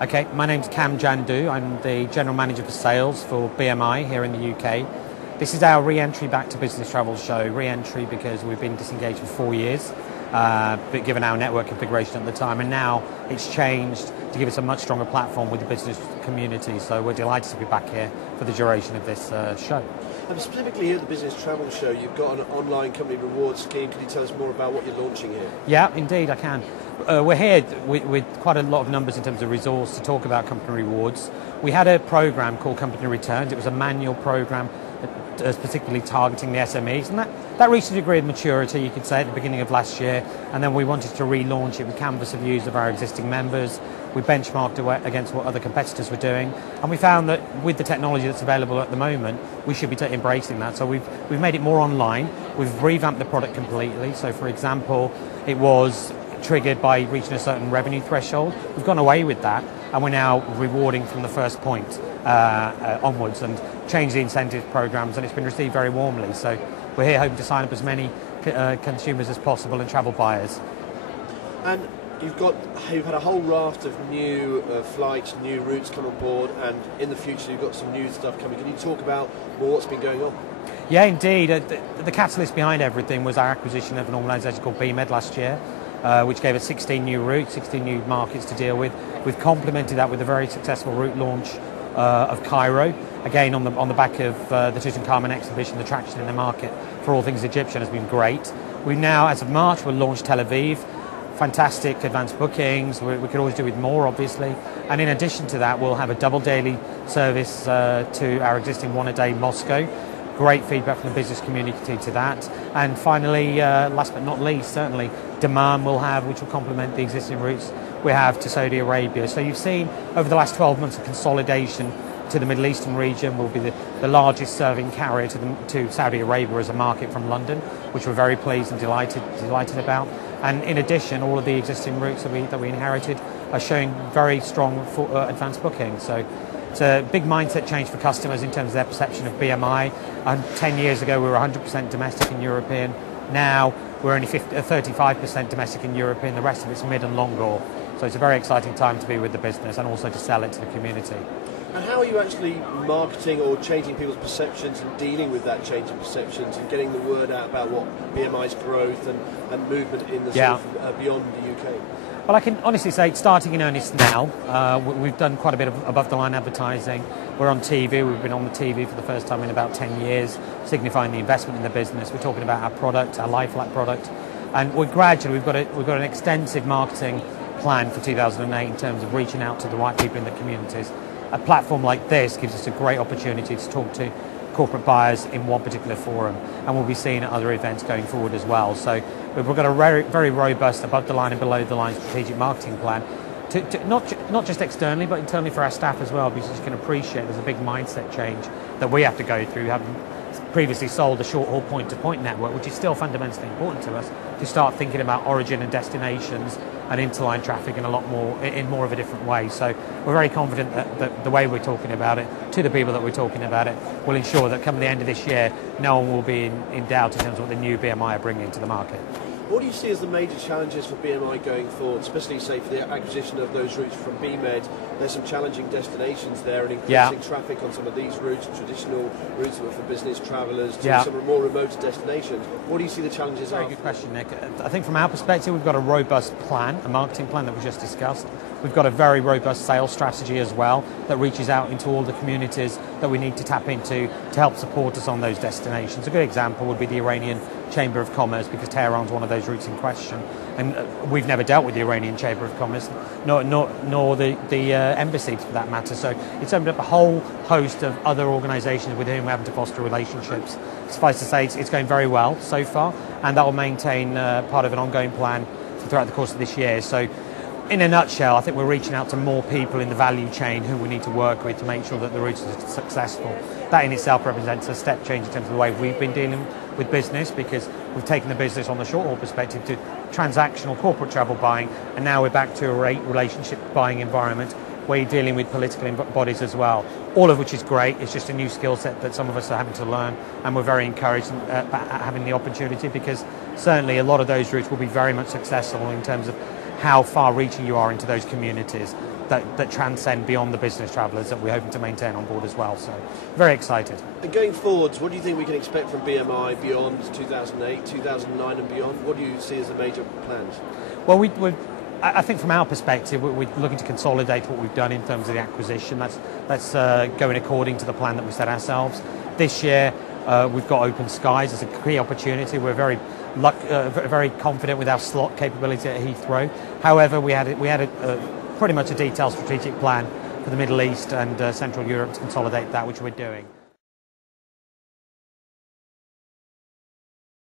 Okay, my name's Cam Jandu. I'm the General Manager for Sales for BMI here in the UK. This is our re-entry back to business travel show. Re-entry because we've been disengaged for 4 years, but given our network configuration at the time, and now it's changed to give us a much stronger platform with the business community. So we're delighted to be back here for the duration of this show. And specifically here at the Business Travel Show, you've got an online company rewards scheme. Can you tell us more about what you're launching here? Yeah, indeed, I can. We're here with quite a lot of numbers in terms of resource to talk about company rewards. We had a program called Company Returns. It was a manual program particularly targeting the SMEs, and that reached a degree of maturity, you could say, at the beginning of last year, and then we wanted to relaunch it with canvas of views of our existing members. We benchmarked against what other competitors were doing, and we found that with the technology that's available at the moment, we should be embracing that. So we've made it more online. We've revamped the product completely. So for example, it was triggered by reaching a certain revenue threshold. We've gone away with that, and we're now rewarding from the first point onwards and changed the incentive programs, and it's been received very warmly. So we're here hoping to sign up as many consumers as possible and travel buyers. And you've had a whole raft of new flights, new routes come on board, and in the future you've got some new stuff coming. Can you talk about what's been going on? Yeah, indeed. The catalyst behind everything was our acquisition of an organisation called BMI last year, which gave us 16 new routes, 16 new markets to deal with. We've complemented that with a very successful route launch of Cairo. Again, on the back of the Tutankhamun exhibition, the traction in the market for all things Egyptian has been great. We now, as of March, will launch Tel Aviv. Fantastic advanced bookings. We could always do with more, obviously. And in addition to that, we'll have a double daily service to our existing one-a-day Moscow. Great feedback from the business community to that. And finally, last but not least, certainly, Dammam we'll have, which will complement the existing routes we have to Saudi Arabia. So you've seen over the last 12 months a consolidation to the Middle Eastern region. We'll be the largest serving carrier to Saudi Arabia as a market from London, which we're very pleased and delighted about. And in addition, all of the existing routes that we inherited are showing very strong advanced bookings. So it's a big mindset change for customers in terms of their perception of BMI. 10 years ago, we were 100% domestic and European. Now, we're only 35% domestic and European. The rest of it's mid and long haul. So it's a very exciting time to be with the business and also to sell it to the community. And how are you actually marketing or changing people's perceptions and dealing with that change in perceptions and getting the word out about what BMI's growth and movement in the beyond the UK? Well, I can honestly say it's starting in earnest now. We've done quite a bit of above-the-line advertising. We're on TV. We've been on the TV for the first time in about 10 years, signifying the investment in the business. We're talking about our product, our LifeLap product. And we've got an extensive marketing plan for 2008 in terms of reaching out to the right people in the communities. A platform like this gives us a great opportunity to talk to corporate buyers in one particular forum, and we'll be seeing at other events going forward as well. So we've got a very, very robust above-the-line and below-the-line strategic marketing plan, not just externally, but internally for our staff as well, because you can appreciate there's a big mindset change that we have to go through, having previously sold a short-haul point-to-point network, which is still fundamentally important to us, to start thinking about origin and destinations and interline traffic in more of a different way. So we're very confident that the way we're talking about it, to the people that we're talking about it, will ensure that come the end of this year, no one will be in doubt in terms of what the new BMI are bringing to the market. What do you see as the major challenges for BMI going forward, especially, say, for the acquisition of those routes from BMed? There's some challenging destinations there and increasing traffic on some of these routes, traditional routes for business travellers, to some more remote destinations. What do you see the challenges are? Very good question, Nick. I think from our perspective, we've got a robust plan, a marketing plan that we just discussed. We've got a very robust sales strategy as well that reaches out into all the communities that we need to tap into to help support us on those destinations. A good example would be the Iranian Chamber of Commerce, because Tehran's one of those routes in question, and we've never dealt with the Iranian Chamber of Commerce, nor the embassy for that matter. So it's opened up a whole host of other organisations with whom we're having to foster relationships. Suffice to say, it's going very well so far, and that will maintain part of an ongoing plan throughout the course of this year. So in a nutshell, I think we're reaching out to more people in the value chain who we need to work with to make sure that the routes are successful. That in itself represents a step change in terms of the way we've been dealing with business, because we've taken the business on the short haul perspective to transactional corporate travel buying, and now we're back to a relationship buying environment where you're dealing with political bodies as well, all of which is great. It's just a new skill set that some of us are having to learn, and we're very encouraged at having the opportunity, because certainly a lot of those routes will be very much successful in terms of how far-reaching you are into those communities that transcend beyond the business travellers that we're hoping to maintain on board as well. So, very excited. And going forwards, what do you think we can expect from BMI beyond 2008, 2009 and beyond? What do you see as the major plans? Well, I think from our perspective, we're looking to consolidate what we've done in terms of the acquisition. That's going according to the plan that we set ourselves. This year, we've got open skies as a key opportunity. We're very confident with our slot capability at Heathrow. However, we had pretty much a detailed strategic plan for the Middle East and Central Europe to consolidate that, which we're doing.